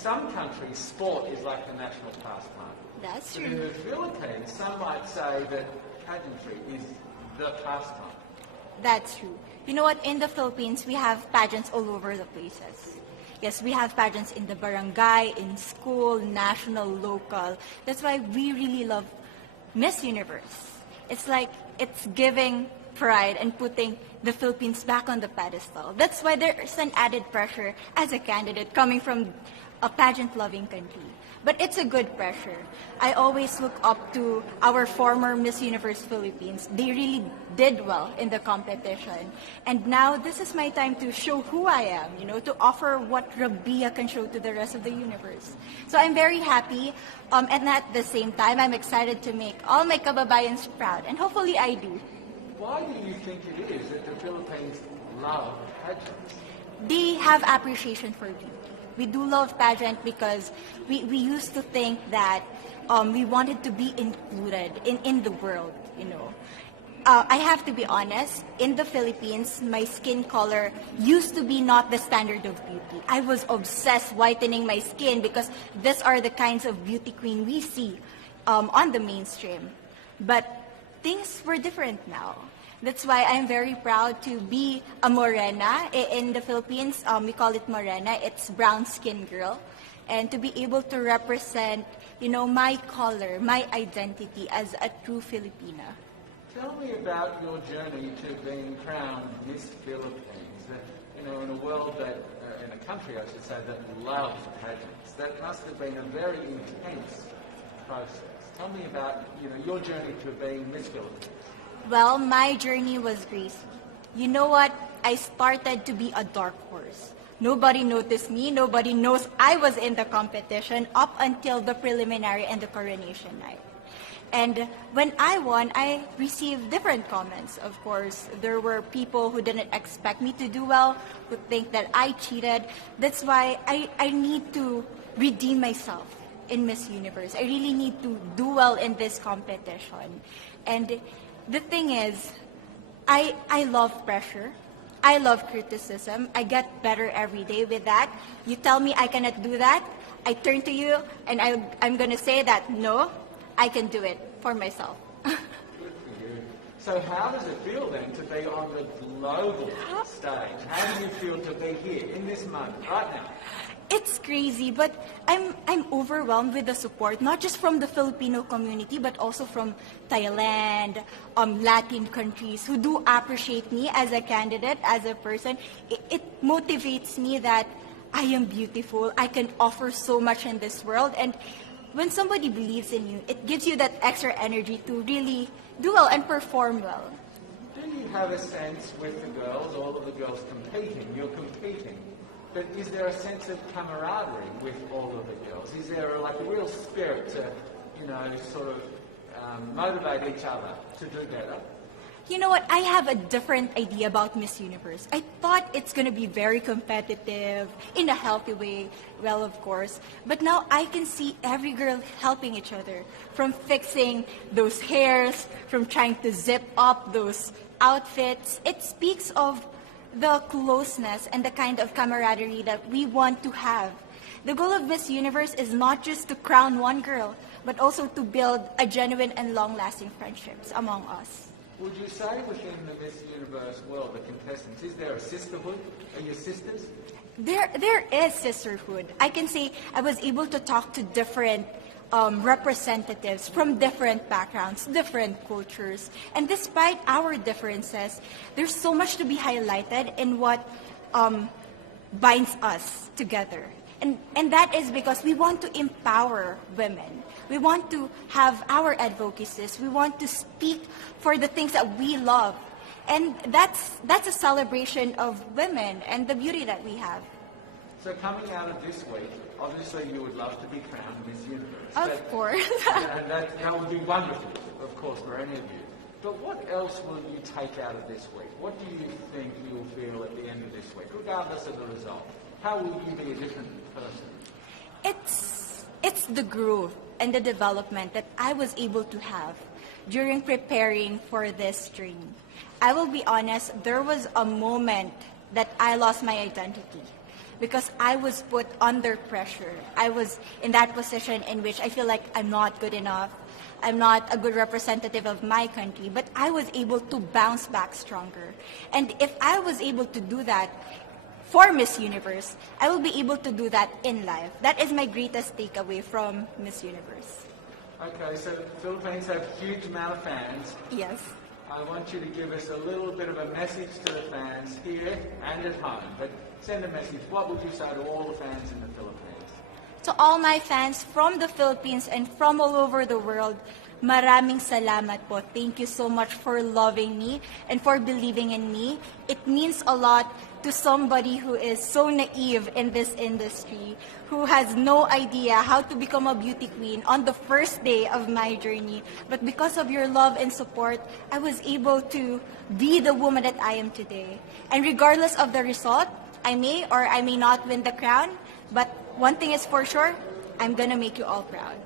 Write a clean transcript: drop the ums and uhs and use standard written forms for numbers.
some countries, sport is like the national pastime. That's But in true. the Philippines, some might say that pageantry is the pastime. That's true. You know what? In the Philippines, we have pageants all over the places. Yes, we have pageants in the barangay, in school, national, local. That's why we really love Miss Universe. It's like it's giving pride and putting the Philippines back on the pedestal. That's why there's an added pressure as a candidate coming from a pageant-loving country. But it's a good pressure. I always look up to our former Miss Universe Philippines. They really did well in the competition. And now this is my time to show who I am, to offer what Rabiya can show to the rest of the universe. So I'm very happy, and at the same time, I'm excited to make all my kababayans proud. And hopefully I do. Why do you think it is that the Philippines love pageants? They have appreciation for beauty. We do love pageant because we used to think that we wanted to be included in the world, I have to be honest, in the Philippines, my skin color used to be not the standard of beauty. I was obsessed whitening my skin because these are the kinds of beauty queen we see on the mainstream. But things were different now. That's why I'm very proud to be a morena. In the Philippines, we call it morena. It's brown skin girl. And to be able to represent, my color, my identity as a true Filipina. Tell me about your journey to being crowned Miss Philippines. In a world that, in a country I should say, that loves pageants. That must have been a very intense process. Tell me about, your journey to being Miss Philippines. Well, my journey was crazy. You know what? I started to be a dark horse. Nobody noticed me. Nobody knows I was in the competition up until the preliminary and the coronation night. And when I won, I received different comments. Of course, there were people who didn't expect me to do well, who think that I cheated. That's why I need to redeem myself in Miss Universe. I really need to do well in this competition. And the thing is, I love pressure. I love criticism. I get better every day with that. You tell me I cannot do that, I turn to you and I'm going to say that, no, I can do it for myself. Good for you. So how does it feel then to be on the global stage? How do you feel to be here in this moment, right now? It's crazy, but I'm overwhelmed with the support, not just from the Filipino community, but also from Thailand, Latin countries who do appreciate me as a candidate, as a person. It motivates me that I am beautiful, I can offer so much in this world, and when somebody believes in you, it gives you that extra energy to really do well and perform well. Do you have a sense with the girls, all of the girls competing, you're competing, but is there a sense of camaraderie with all of the girls? Is there a real spirit to, sort of motivate each other to do better? You know what? I have a different idea about Miss Universe. I thought it's going to be very competitive, in a healthy way, well, of course. But now I can see every girl helping each other, from fixing those hairs, from trying to zip up those outfits. It speaks of the closeness and the kind of camaraderie that we want to have. The goal of Miss Universe is not just to crown one girl, but also to build a genuine and long-lasting friendships among us. Would you say within the Miss Universe world, the contestants, is there a sisterhood? Are you sisters? There is sisterhood. I can say I was able to talk to different representatives from different backgrounds, different cultures. And despite our differences, there's so much to be highlighted in what binds us together. And that is because we want to empower women. We want to have our advocacies. We want to speak for the things that we love. And that's a celebration of women and the beauty that we have. So coming out of this week, obviously you would love to be crowned Miss Universe. Of course. That would be wonderful, of course, for any of you. But what else will you take out of this week? What do you think you'll feel at the end of this week, regardless of the result? How will you be a different person? It's the growth and the development that I was able to have during preparing for this dream. I will be honest, there was a moment that I lost my identity. because I was put under pressure. I was in that position in which I feel like I'm not good enough. I'm not a good representative of my country, but I was able to bounce back stronger. And if I was able to do that for Miss Universe, I will be able to do that in life. That is my greatest takeaway from Miss Universe. Okay, so the Philippines have a huge amount of fans. Yes. I want you to give us a little bit of a message to the fans here and at home. But send a message. What would you say to all the fans in the Philippines? To all my fans from the Philippines and from all over the world, maraming salamat po. Thank you so much for loving me and for believing in me. It means a lot to somebody who is so naive in this industry, who has no idea how to become a beauty queen on the first day of my journey. But because of your love and support, I was able to be the woman that I am today. And regardless of the result, I may or I may not win the crown, but one thing is for sure, I'm gonna make you all proud.